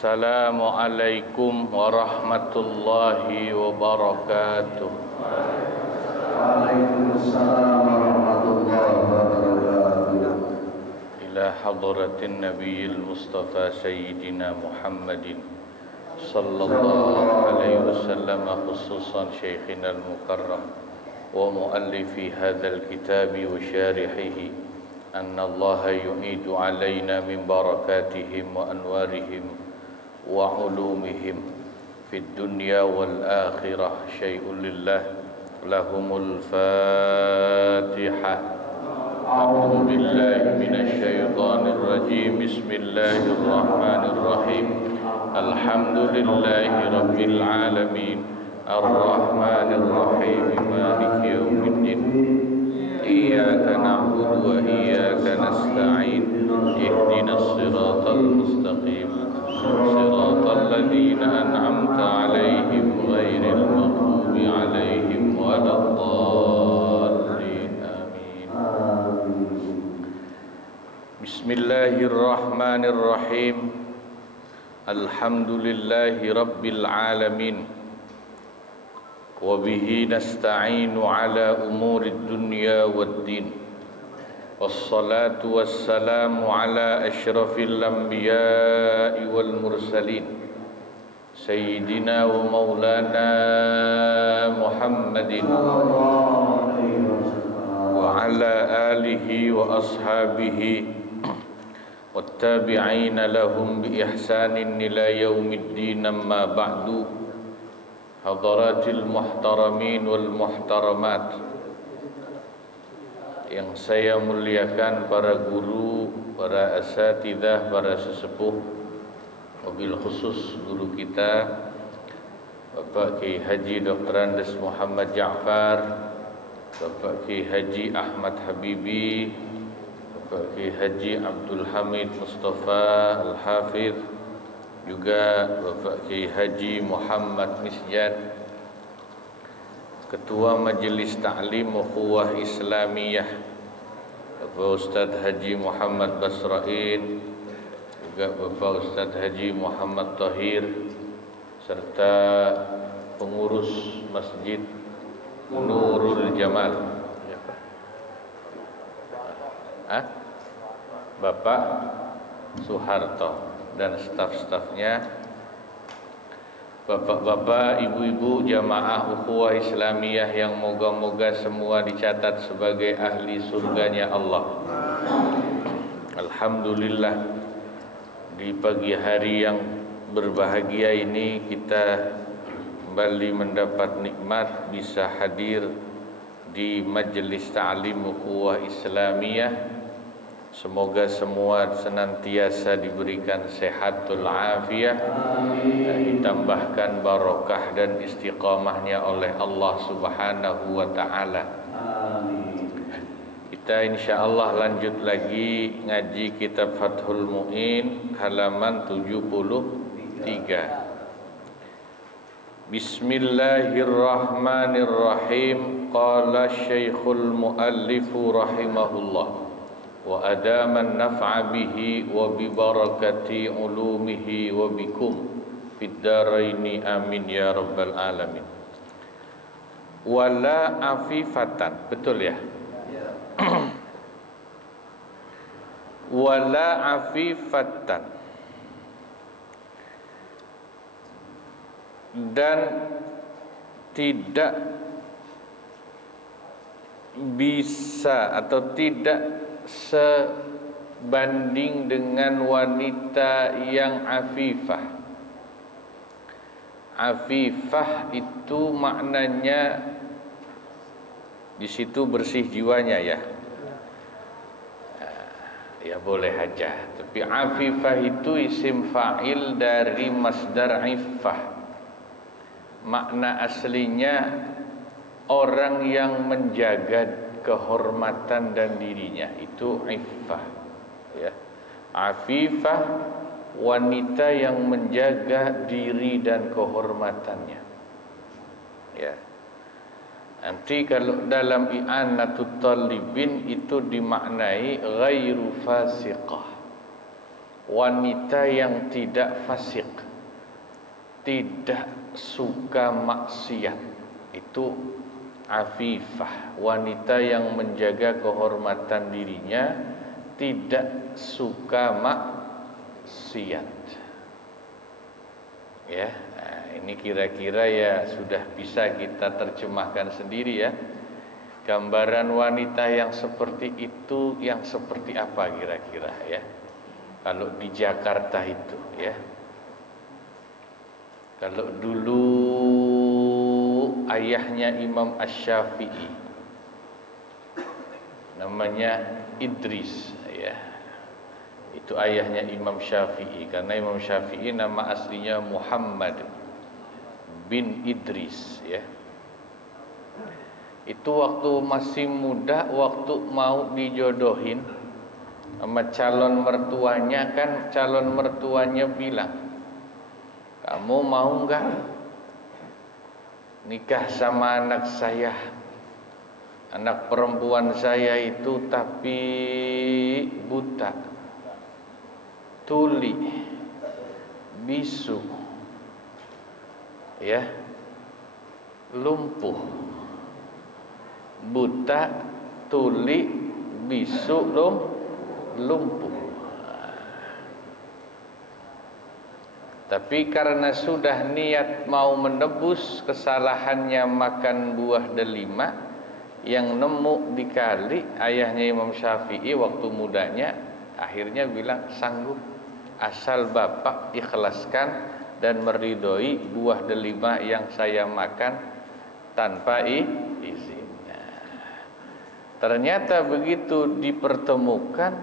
Assalamualaikum warahmatullahi wabarakatuh. Waalaikumsalam warahmatullahi wabarakatuh. Ila hadratin nabiyil mustafa sayyidina Muhammadin sallallahu alaihi wasallam, khususan syekhina al-mukarram wa muallifi hadzal kitabi wa syarihihi, anna Allah yu'idu alaina min barakatihim wa anwarihim wa ulumihim fid dunya wal akhirah syai'un lillah. Lahumul Fatihah. A'udzu billahi minasy syaithanir rajim. Bismillahirrahmanirrahim. Alhamdulillahi rabbil alamin. Arrahmanir rahim. Maliki yaumiddin. Iyyaka na'budu wa iyyaka nasta'in. Ihdinas siratal mustaqim. Siratal ladzina an'amta 'alaihim ghairil maghdubi 'alaihim waladdallin. Amin. Bismillahirrahmanirrahim. Alhamdulillahi rabbil alamin. Wa bihi nasta'inu 'ala umurid dunya waddin. Wassalatu wassalamu ala asyrafil anbiya'i wal mursalin Sayyidina wa maulana Muhammadin wa ala alihi wa ashabihi wattabi'ina lahum bi ihsanin ila yaumiddin. Amma ba'du. Hadaratil muhtaramin wal muhtaramat yang saya muliakan, para guru, para asatidzah, para sesepuh, wabil khusus guru kita Bapak Kiai Haji Dr. Andes Muhammad Ja'far, Bapak Kiai Haji Ahmad Habibi, Bapak Kiai Haji Abdul Hamid Mustafa Al-Hafidh, juga Bapak Kiai Haji Muhammad Misjad, Ketua Majelis Ta'lim Ukhuwah Islamiyah, Bapak Ustadz Haji Muhammad Basrain, juga Bapak Ustadz Haji Muhammad Tahir, serta pengurus Masjid Nurul Jamal, Bapak Soeharto dan staf-stafnya, bapak-bapak, ibu-ibu, jamaah ukhuwah Islamiyah yang moga-moga semua dicatat sebagai ahli surganya Allah. Alhamdulillah, di pagi hari yang berbahagia ini kita kembali mendapat nikmat bisa hadir di Majelis Ta'lim Ukhuwah Islamiyah. Semoga semua senantiasa diberikan sehatul afiyah, ditambahkan barokah dan istiqamahnya oleh Allah Subhanahu wa ta'ala. Kita insyaallah lanjut lagi ngaji kitab Fathul Mu'in halaman 73. Bismillahirrahmanirrahim. Qala Syekhul Muallifu rahimahullah wa adaman naf'a bihi wa bi barakati ulumihi wa bikum fid daraini amin ya rabbal alamin. Wala afifatan, betul ya? Wala afifatan, dan tidak bisa atau tidak sebanding dengan wanita yang afifah. Afifah itu maknanya di situ bersih jiwanya ya. Ya boleh aja. Tapi afifah itu isim fa'il dari masdar iffah. Makna aslinya orang yang menjaga kehormatan dan dirinya, itu iffah ya. Afifah, wanita yang menjaga diri dan kehormatannya ya. Nanti kalau dalam i'anatut talibin itu dimaknai ghairu fasiqah, wanita yang tidak fasik, tidak suka maksiat, itu afifah, wanita yang menjaga kehormatan dirinya, tidak suka maksiat. Ya, nah, ini kira-kira ya sudah bisa kita terjemahkan sendiri ya. Gambaran wanita yang seperti itu yang seperti apa kira-kira ya? Kalau di Jakarta itu ya. Kalau dulu ayahnya Imam Asy-Syafi'i namanya Idris ya. Itu ayahnya Imam Syafi'i, karena Imam Syafi'i nama aslinya Muhammad bin Idris ya. Itu waktu masih muda, waktu mau dijodohin sama calon mertuanya, kan calon mertuanya bilang, "Kamu mau enggak nikah sama anak saya? Anak perempuan saya itu tapi buta, tuli, bisu, ya, lumpuh, buta, tuli, bisu, lumpuh. Tapi karena sudah niat mau menebus kesalahannya makan buah delima yang nemu di kali, ayahnya Imam Syafi'i waktu mudanya akhirnya bilang sanggup, asal bapak ikhlaskan dan meridhoi buah delima yang saya makan tanpa izin. Ternyata begitu dipertemukan,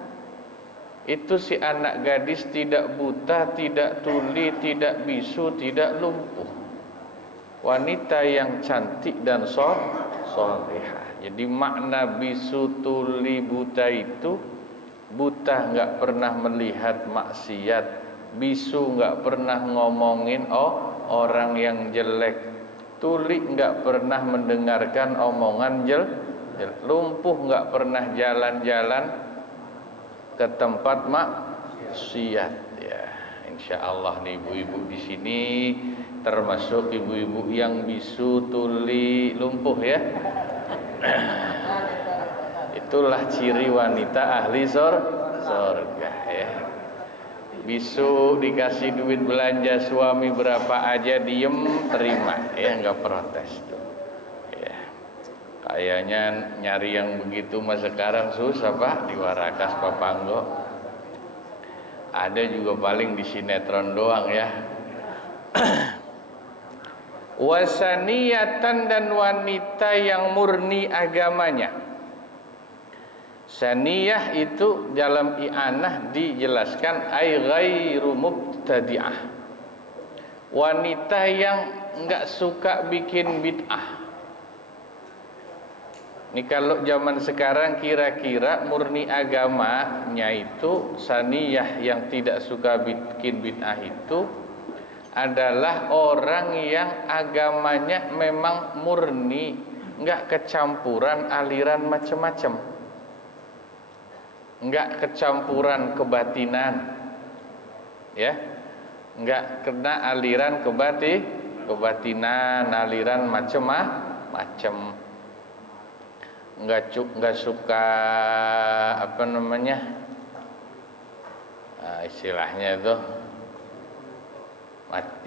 itu si anak gadis tidak buta, tidak tuli, tidak bisu, tidak lumpuh. Wanita yang cantik dan solehah. Jadi makna bisu, tuli, buta itu, buta enggak pernah melihat maksiat, bisu enggak pernah ngomongin orang yang jelek, tuli enggak pernah mendengarkan omongan jelek, lumpuh enggak pernah jalan-jalan ke tempat maksiat ya. Insyaallah nih ibu-ibu di sini termasuk ibu-ibu yang bisu, tuli, lumpuh ya. Itulah ciri wanita ahli surga ya. Bisu dikasih duit belanja suami berapa aja diem terima ya, enggak protes tuh. Kayaknya nyari yang begitu mah sekarang susah Pak, di Warakas Papanggo. Ada juga paling di sinetron doang ya. Wasaniyatan, dan wanita yang murni agamanya. Saniyah itu dalam i'anah dijelaskan ay ghairu mubtadi'ah, wanita yang enggak suka bikin bid'ah. Ini kalau zaman sekarang kira-kira murni agamanya itu saniyah yang tidak suka bikin bid'ah itu adalah orang yang agamanya memang murni, enggak kecampuran aliran macam-macam, enggak kecampuran kebatinan, ya, enggak kena aliran kebatinan, aliran macam-macam. Enggak suka apa namanya, istilahnya itu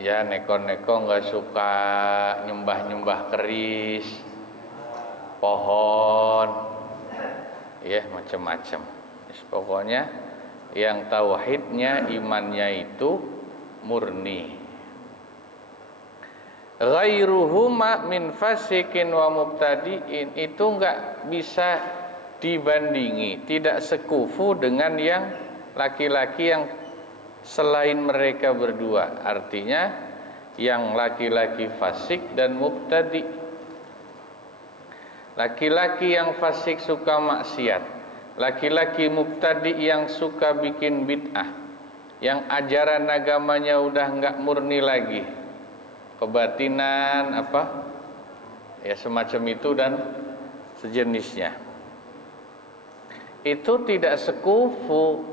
ya neko-neko, enggak suka nyembah-nyembah keris, pohon, ya macam-macam. Pokoknya yang tauhidnya, imannya itu murni. Ghairuhuma min fasikin wa mubtadi'in, itu enggak bisa dibandingi, tidak sekufu dengan yang laki-laki yang selain mereka berdua. Artinya yang laki-laki fasik dan mubtadi'. Laki-laki yang fasik suka maksiat, laki-laki mubtadi' yang suka bikin bid'ah, yang ajaran agamanya udah enggak murni lagi, kebatinan apa ya semacam itu dan sejenisnya, itu tidak sekufu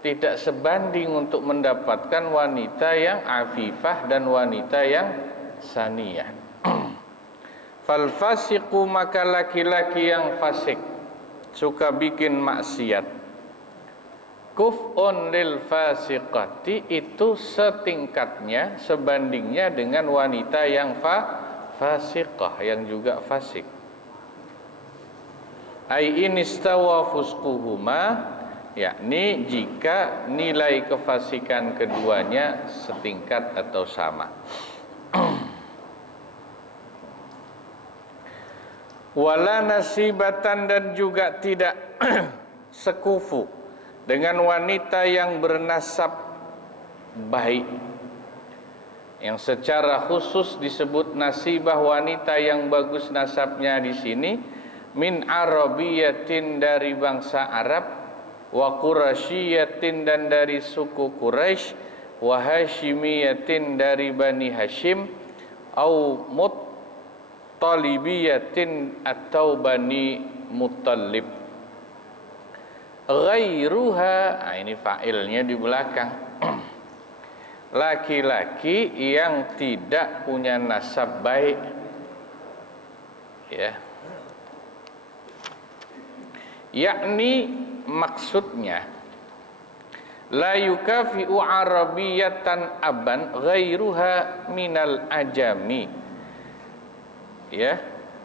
tidak sebanding untuk mendapatkan wanita yang afifah dan wanita yang saniyah. Fal fasiqu, maka laki-laki yang fasik, suka bikin maksiat, kuf'un lil fasiqati, itu setingkatnya, sebandingnya dengan wanita yang fasiqah, yang juga fasik. Ai in istawa fusquhuma, yakni jika nilai kefasikan keduanya setingkat atau sama. Wala nasibatan, dan juga tidak sekufu dengan wanita yang bernasab baik, yang secara khusus disebut nasibah, wanita yang bagus nasabnya di sini, min arabiyatin, dari bangsa Arab, wa qurasyiyatin, dan dari suku Quraisy, wa hashimiyatin, dari Bani Hashim, au muttalibiyatin, atau Bani Muttalib. Ghairuha, ini fa'ilnya di belakang. Laki-laki yang tidak punya nasab baik, ya, yakni maksudnya la yukafi'u arabiyatan aban ghairuha minal ajami, ya,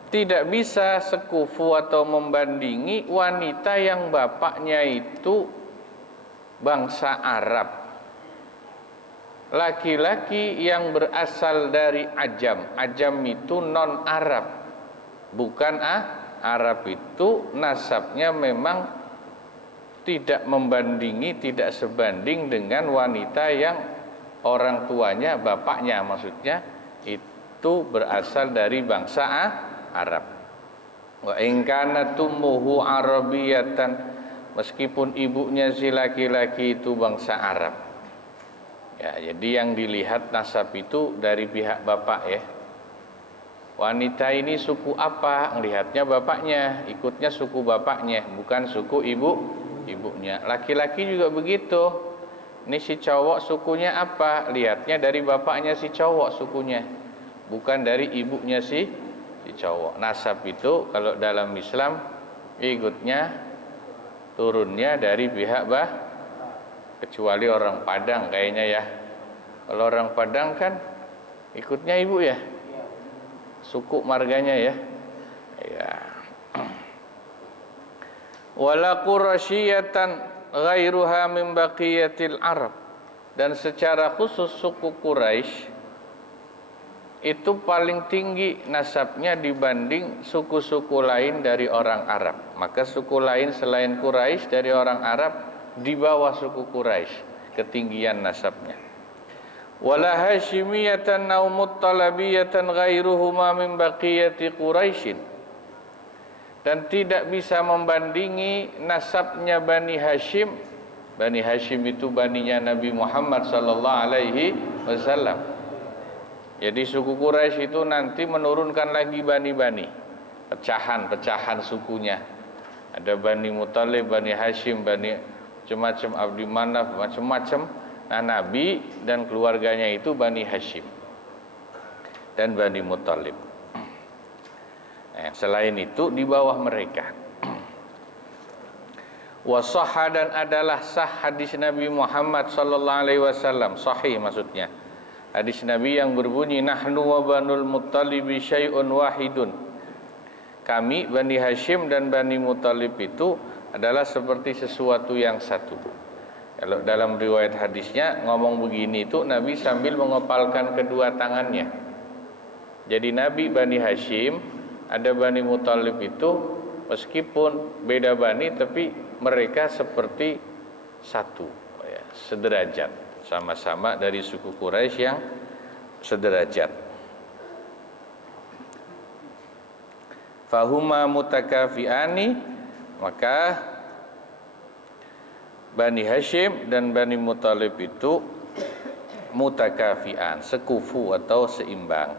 tidak bisa sekufu atau membandingi wanita yang bapaknya itu bangsa Arab, laki-laki yang berasal dari ajam. Ajam itu non Arab, bukan Arab. Itu nasabnya memang tidak membandingi, tidak sebanding dengan wanita yang orang tuanya, bapaknya maksudnya, itu berasal dari bangsa Arab. Wa in kanat ummuhu arabiyatan, meskipun ibunya si laki-laki itu bangsa Arab. Ya, jadi yang dilihat nasab itu dari pihak bapak, ya. Wanita ini suku apa? Melihatnya bapaknya, ikutnya suku bapaknya, bukan suku ibunya. Laki-laki juga begitu. Ini si cowok sukunya apa? Lihatnya dari bapaknya si cowok sukunya, bukan dari ibunya si cowok. Nasab itu kalau dalam Islam ikutnya, turunnya dari pihak kecuali orang Padang kayaknya, ya. Kalau orang Padang kan ikutnya ibu, ya, suku marganya, ya. Ya. Wala qurasyiyatan ghairuha min baqiyatil Arab, dan secara khusus suku Quraisy itu paling tinggi nasabnya dibanding suku-suku lain dari orang Arab. Maka suku lain selain Quraisy dari orang Arab di bawah suku Quraisy ketinggian nasabnya. Wala hashimiyatan aw muttalabiyatan ghairuhuma min baqiyati Quraisyin, dan tidak bisa membandingi nasabnya Bani Hashim. Bani Hashim itu baninya Nabi Muhammad sallallahu alaihi wasallam. Jadi suku Quraisy itu nanti menurunkan lagi bani-bani, pecahan-pecahan sukunya. Ada Bani Muttalib, Bani Hashim, Bani macam-macam, Abdi Manaf, macam-macam. Nah, Nabi dan keluarganya itu Bani Hashim dan Bani Muttalib. Nah, selain itu di bawah mereka. Wasahha, dan adalah sah hadis Nabi Muhammad sallallahu alaihi wasallam, sahih maksudnya. Hadis Nabi yang berbunyi, nahnu wa banul Muttalib syai'un wahidun. Kami Bani Hashim dan Bani Muttalib itu adalah seperti sesuatu yang satu. Kalau dalam riwayat hadisnya ngomong begini itu Nabi sambil mengepalkan kedua tangannya. Jadi Nabi Bani Hashim, ada Bani Muttalib itu meskipun beda bani tapi mereka seperti satu, ya, sederajat, sama-sama dari suku Quraisy yang sederajat. Fahuma mutakafiani, maka Bani Hashim dan Bani Muttalib itu mutakafian, sekufu atau seimbang.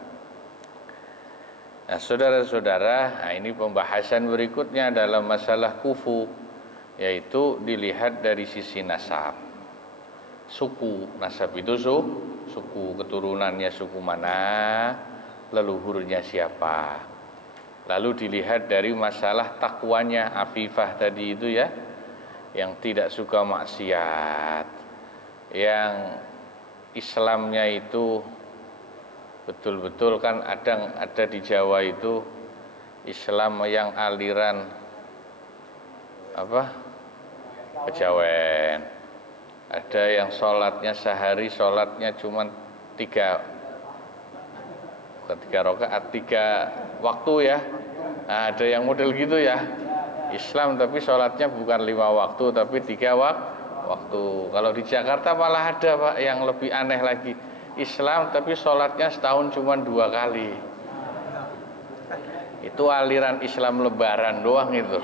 Nah, saudara-saudara, ini pembahasan berikutnya dalam masalah kufu, yaitu dilihat dari sisi nasab. suku. Nasab itu suku, keturunannya suku mana, leluhurnya siapa. Lalu dilihat dari masalah takwanya Afifah tadi itu ya, yang tidak suka maksiat, yang Islamnya itu betul-betul kan ada di Jawa itu Islam yang aliran kejawen. Ada yang sholatnya sehari sholatnya cuma 3 rakaat 3 waktu ya. Nah, ada yang model gitu ya. Islam tapi sholatnya bukan 5 waktu tapi 3 waktu. Kalau di Jakarta malah ada Pak yang lebih aneh lagi. Islam tapi sholatnya setahun cuma 2 kali. Itu aliran Islam lebaran doang itu,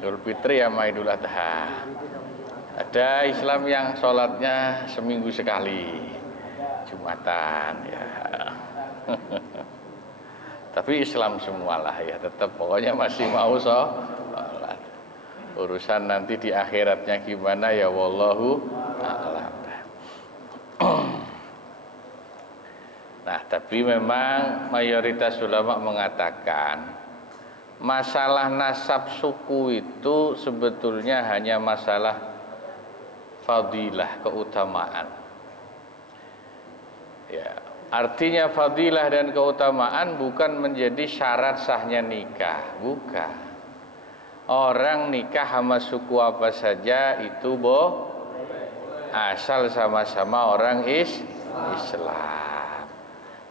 Idul Fitri sama Idul Adha. Ada Islam yang sholatnya seminggu sekali, Jumatan ya. Tapi Islam semualah ya, tetap pokoknya masih mau sholat. Urusan nanti di akhiratnya gimana ya wallahu a'lam. Nah, tapi memang mayoritas ulama mengatakan masalah nasab suku itu sebetulnya hanya masalah fadilah, keutamaan. Ya, artinya fadilah dan keutamaan bukan menjadi syarat sahnya nikah, bukan. Orang nikah sama suku apa saja itu asal sama-sama orang Islam.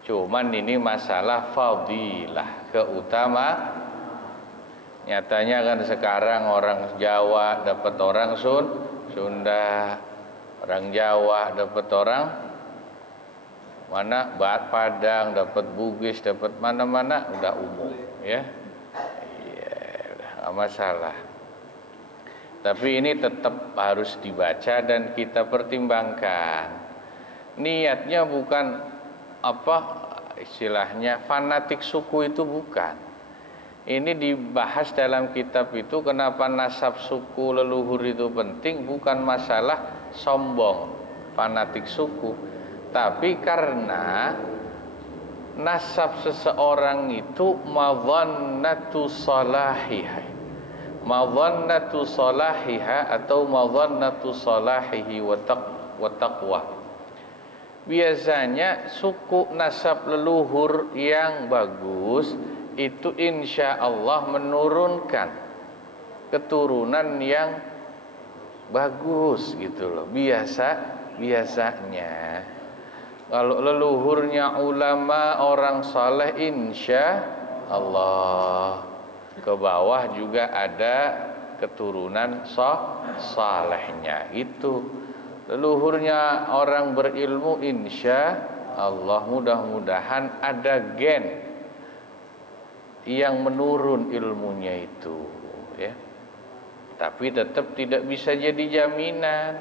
Cuman ini masalah fadilah, keutamaan. Nyatanya kan sekarang orang Jawa dapat orang Sunda, orang Jawa dapat orang mana, Padang dapat Bugis, dapat mana-mana udah umum ya. Iya, udah nggak masalah. Tapi ini tetap harus dibaca dan kita pertimbangkan. Niatnya bukan istilahnya fanatik suku, itu bukan. Ini dibahas dalam kitab itu kenapa nasab suku leluhur itu penting, bukan masalah sombong fanatik suku, tapi karena nasab seseorang itu madhannatu salahiha atau madhannatu salahihi wa taqwa. Biasanya suku nasab leluhur yang bagus itu insya Allah menurunkan keturunan yang bagus gitu loh. Biasanya kalau leluhurnya ulama orang saleh, insya Allah ke bawah juga ada keturunan salehnya. Itu leluhurnya orang berilmu, insya Allah mudah-mudahan ada gen yang menurun ilmunya itu ya. Tapi tetap tidak bisa jadi jaminan.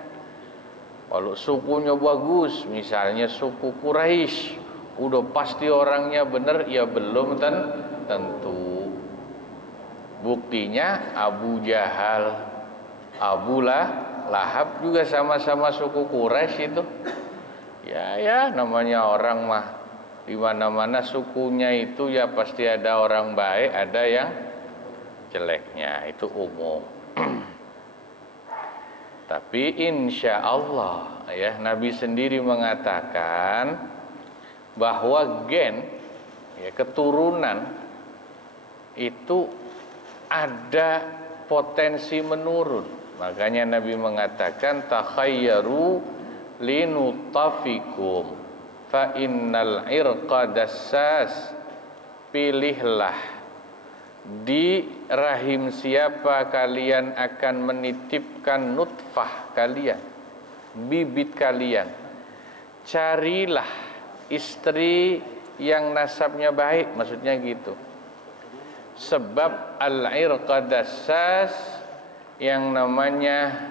Kalau sukunya bagus, misalnya suku Quraisy, udah pasti orangnya benar, ya belum tentu. Buktinya Abu Jahal, Abu Lahab juga sama-sama suku Quraisy itu. Ya namanya orang mah di mana-mana sukunya itu ya pasti ada orang baik, ada yang jeleknya, itu umum. Tapi insya Allah ya, Nabi sendiri mengatakan bahwa gen ya, keturunan itu ada potensi menurun. Makanya Nabi mengatakan takhayyaru linutafikum fa innal irqa dassas. Pilihlah di rahim siapa kalian akan menitipkan nutfah kalian, bibit kalian. Carilah istri yang nasabnya baik, maksudnya gitu. Sebab al-irqa dassas, yang namanya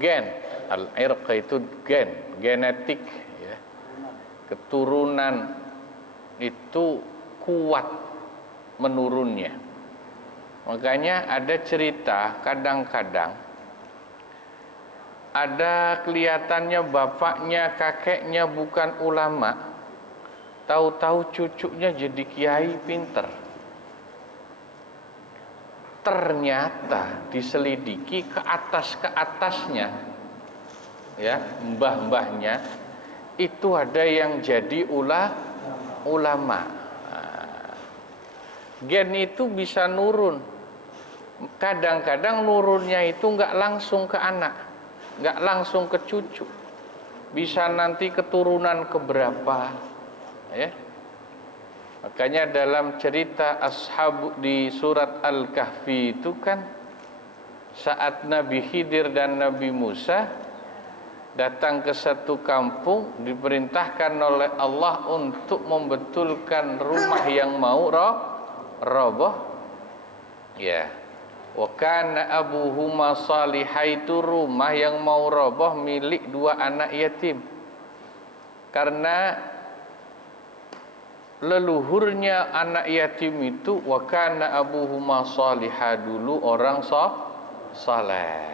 gen, al-irqa itu genetik ya. Keturunan itu kuat menurunnya. Makanya ada cerita kadang-kadang ada kelihatannya bapaknya, kakeknya bukan ulama, tahu-tahu cucunya jadi kiai pinter. Ternyata diselidiki ke atasnya, ya, mbah-mbahnya itu ada yang jadi ulama. Gen itu bisa nurun. Kadang-kadang nurunnya itu nggak langsung ke anak, nggak langsung ke cucu, bisa nanti keturunan keberapa, ya. Makanya dalam cerita ashab di surat Al-Kahfi itu kan, saat Nabi Khidir dan Nabi Musa datang ke satu kampung, diperintahkan oleh Allah untuk membetulkan rumah yang mau roboh, ya. Wa kana abuhuma salihah, itu rumah yang mau roboh milik dua anak yatim. Karena leluhurnya anak yatim itu wa kana abuhuma salihah, dulu orang saleh.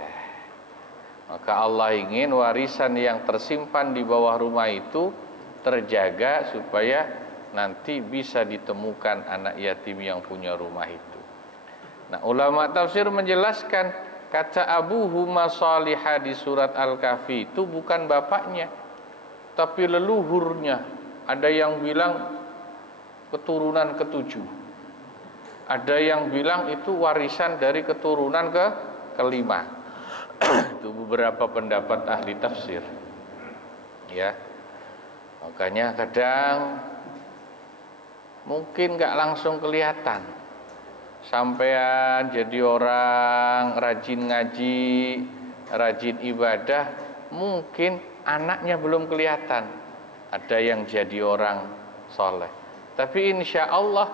Maka Allah ingin warisan yang tersimpan di bawah rumah itu terjaga supaya nanti bisa ditemukan anak yatim yang punya rumah itu. Nah, ulama tafsir menjelaskan kata abuhuma salihah di surat Al-Kahfi itu bukan bapaknya, tapi leluhurnya. Ada yang bilang keturunan ketujuh, ada yang bilang itu warisan dari keturunan kelima. Itu beberapa pendapat ahli tafsir, ya. Makanya kadang mungkin nggak langsung kelihatan, sampean jadi orang rajin ngaji, rajin ibadah, mungkin anaknya belum kelihatan ada yang jadi orang soleh, tapi insya Allah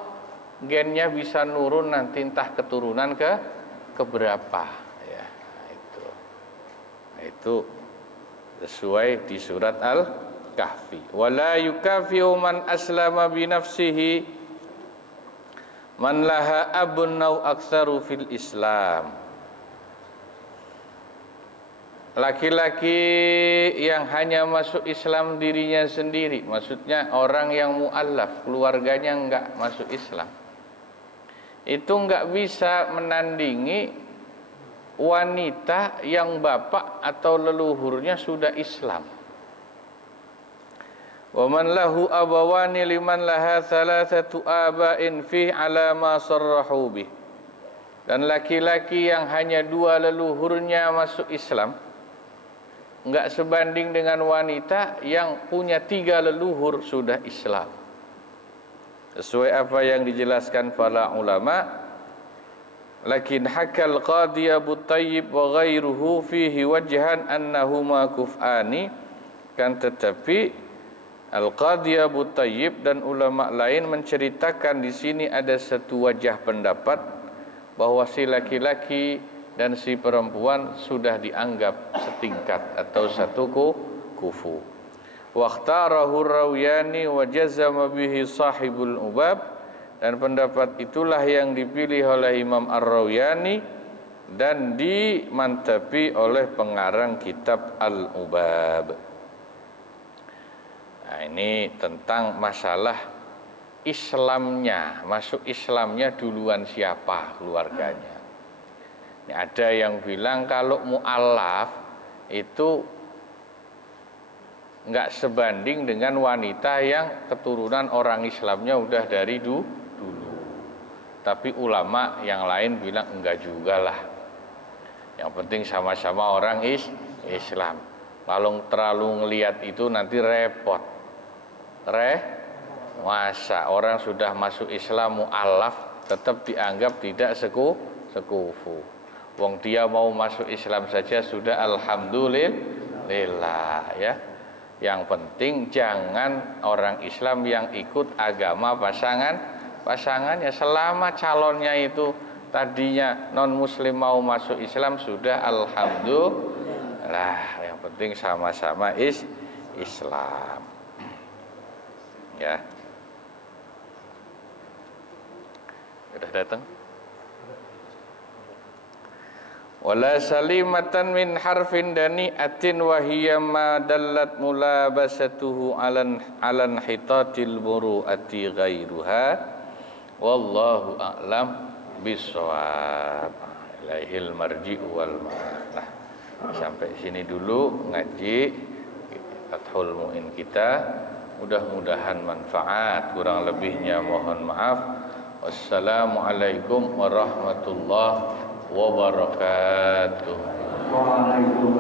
gennya bisa nurun nanti, entah keturunan keberapa. Itu sesuai di surat Al-Kahfi. Wala yukafiu man aslama bi nafsihi man laha abun aw aktsaru fil Islam. Laki-laki yang hanya masuk Islam dirinya sendiri, maksudnya orang yang mu'allaf, keluarganya enggak masuk Islam, itu enggak bisa menandingi wanita yang bapak atau leluhurnya sudah Islam. Wa man lahu abawani liman laha thalathatu aba'in fi ala ma sarrahu bih. Dan laki-laki yang hanya dua leluhurnya masuk Islam enggak sebanding dengan wanita yang punya tiga leluhur sudah Islam. Sesuai apa yang dijelaskan para ulama. Lakin hakal qadi Abu Tayyib wa ghairuhu fihi wajhan annahuma kuf'ani, kan tetapi Al-Qadi Abu Tayyib dan ulama lain menceritakan di sini ada satu wajah pendapat bahwa si laki-laki dan si perempuan sudah dianggap setingkat atau satu kufu. Waqtarahu Rawyani wa jazama bihi sahibul ubab, dan pendapat itulah yang dipilih oleh Imam Ar-Rawyani dan dimantapi oleh pengarang kitab Al-Ubab. Nah, ini tentang masalah Islamnya, masuk Islamnya duluan siapa keluarganya. Ini ada yang bilang kalau mu'allaf itu enggak sebanding dengan wanita yang keturunan orang Islamnya udah dari dulu. Tapi ulama yang lain bilang enggak juga lah. Yang penting sama-sama orang Islam. Kalau terlalu ngelihat itu nanti repot. Masa orang sudah masuk Islam mu'allaf tetap dianggap tidak sekufu. Wong dia mau masuk Islam saja sudah alhamdulillah, ya. Yang penting jangan orang Islam yang ikut agama pasangannya. Selama calonnya itu tadinya non muslim mau masuk Islam sudah alhamdulillah. Yang penting sama-sama Islam, ya. Sudah datang. wala salimatan min harfin dani'atin wa hiya ma dallat mulabasatuhu alan hitatil muru'ati ghairuha wallahu a'lam bissawab. Ilaihil marji'u wal ma'ab. Nah, sampai sini dulu ngaji Fathul Mu'in kita. Mudah-mudahan manfaat, kurang lebihnya mohon maaf. Wassalamualaikum warahmatullahi wabarakatuh. Waalaikumsalam.